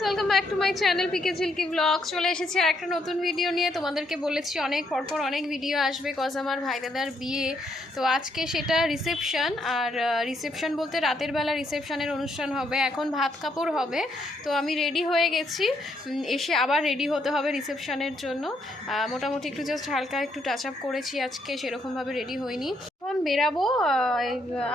Welcome back to my channel PK Jhilki vlog. চলে এসেছি আর একটা নতুন ভিডিও নিয়ে। তোমাদেরকে বলেছি অনেক পরপর অনেক ভিডিও আসবে কজ আমার ভাই দাদার বিয়ে। তো আজকে সেটা রিসেপশন, আর রিসেপশন বলতে রাতের বেলা রিসেপশনের অনুষ্ঠান হবে। এখন ভাত কাপড় হবে। তো আমি রেডি হয়ে গেছি, এসে আবার রেডি হতে হবে রিসেপশনের জন্য। মোটামুটি একটু জাস্ট হালকা একটু টাচ আপ করেছি, আজকে সেরকমভাবে রেডি হইনি। এখন বেরাবো।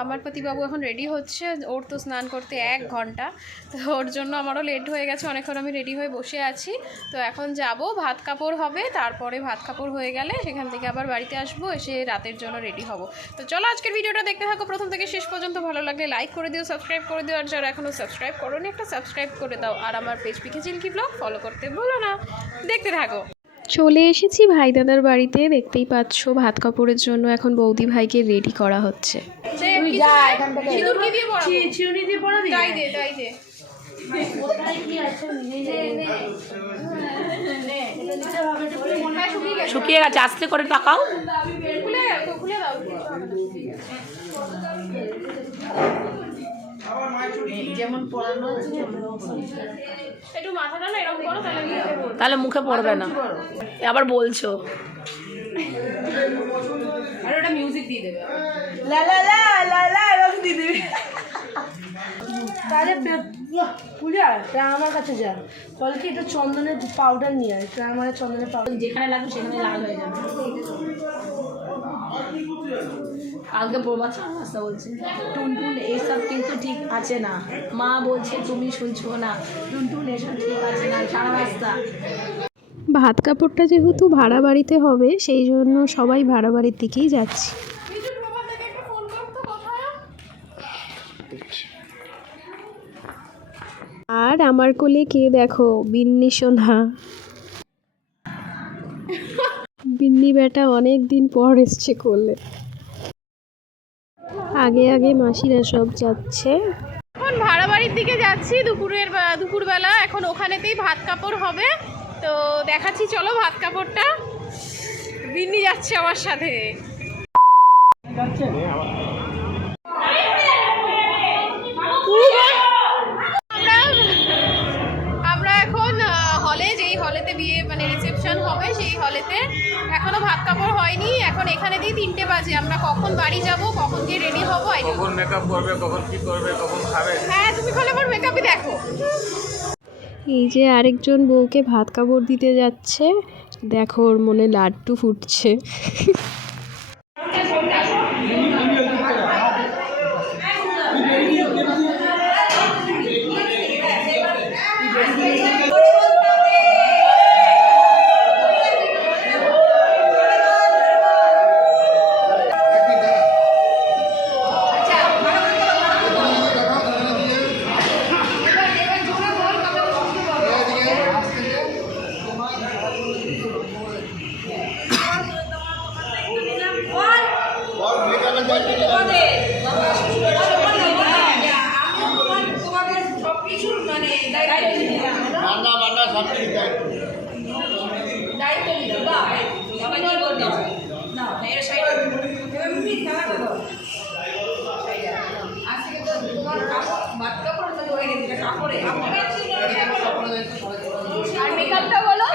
আমার প্রতিবাবু এখন রেডি হচ্ছে, ওর তো স্নান করতে 1 ঘন্টা, তো ওর জন্য আমারও লেট হয়ে গেছে অনেকক্ষণ। আমি রেডি হয়ে বসে আছি। তো এখন যাব, ভাত কাপড় হবে, তারপরে ভাত কাপড় হয়ে গেলে সেখান থেকে আবার বাড়িতে আসবো, এসে রাতের জন্য রেডি হব। তো চলো আজকের ভিডিওটা দেখতে থাকো প্রথম থেকে শেষ পর্যন্ত। ভালো লাগলে লাইক করে দিও, সাবস্ক্রাইব করে দিও, আর যারা এখনও সাবস্ক্রাইব করোনি একটা সাবস্ক্রাইব করে দাও, আর আমার পেজ পিকে ঝিলকি ব্লগ ফলো করতে ভুলো না। দেখতে থাকো। চলে এসেছি ভাই দাদার বাড়িতে, দেখতেই পাচ্ছ ভাত কাপড়ের জন্য এখন বৌদি ভাইকে রেডি করা হচ্ছে। শুকিয়ে গেছে, আস্তে করে তাকাও। যেমন পড়ানো একটু মাথাটা না এরকম করো, তাহলে মুখে পড়বে না। আবার বলছো আর ওটা মিউজিক দিয়ে দেবে, লা লা লা লা লা এরকম দিয়ে দেবে। তাহলে পূজা তা আমার কাছে যা, বল কি একটু চন্দনের পাউডার নিয়ে আয়, তা আমার চন্দনের পাউডার যেখানে লাগবে সেখানে লাল হয়ে যাবে। কালকে পড়বা রাস্তা বলছে টুনটুন এইসব কিন্তু ঠিক আছে না, মা বলছে তুমি শুনছো না, টুনটুন এসব ঠিক আছে না, সারা রাস্তা। ভাত কাপড়টা যেহেতু ভাড়া বাড়িতে হবে, সেই জন্য সবাই ভাড়া বাড়ির দিকেই যাচ্ছি। আর আমার কোলে কে দেখো, বিন্নি সোনা। বিন্নি বেটা অনেক দিন পর এসছে কোলে। আগে আগে মাসিরা সব যাচ্ছে। এখন ভাড়া বাড়ির দিকে যাচ্ছি দুপুরবেলা। এখন ওখানেতেই ভাত কাপড় হবে, তো দেখাচ্ছি চলো ভাত কাপড়টা। বিন্নি যাচ্ছে আমার সাথে। আমরা এখন হলে, যেই হলেতে বিয়ে মানে রিসেপশন হবে সেই হলেতে। এখনো ভাত কাপড় হয়নি, এখন এখানে দিয়ে 3টে বাজে। আমরা কখন বাড়ি যাব, কখন গিয়ে রেডি হবো, কখন মেকআপ করবে, কখন কি করবে, কখন খাবে। হ্যাঁ তুমি খালি আমার মেকআপই দেখো। এই যে আরেকজন বউকে ভাত কাপড় দিতে যাচ্ছে, দেখো ওর মনে লাড্ডু ফুটছে। আর মেকআপটা বলো।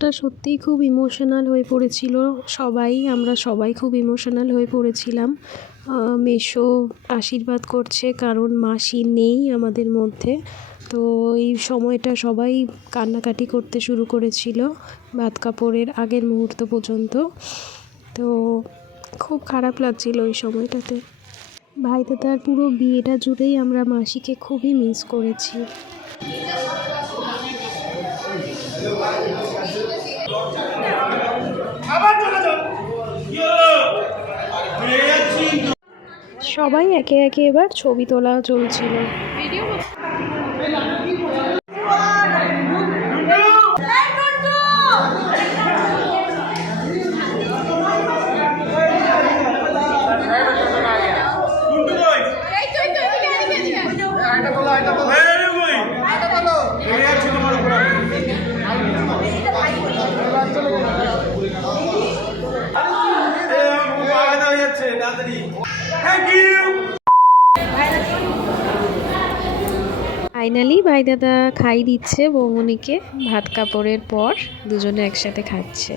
মুহূর্তটা সত্যিই খুব ইমোশনাল হয়ে পড়েছিল সবাই, আমরা সবাই খুব ইমোশনাল হয়ে পড়েছিলাম। মেসো আশীর্বাদ করছে কারণ মাসি নেই আমাদের মধ্যে। তো এই সময়টা সবাই কান্নাকাটি করতে শুরু করেছিল ভাত কাপড়ের আগের মুহূর্ত পর্যন্ত। তো খুব খারাপ লাগছিল ওই সময়টাতে। ভাই দাদার পুরো বিয়েটা জুড়েই আমরা মাসিকে খুবই মিস করেছি। সবাই একে একে এবার ছবি তোলা চলছিল। ভিডিও ফাইনালি ভাই দাদা খাই দিচ্ছে বৌমনিকে ভাত কাপড়ের পর, দুজনে একসাথে খাচ্ছে।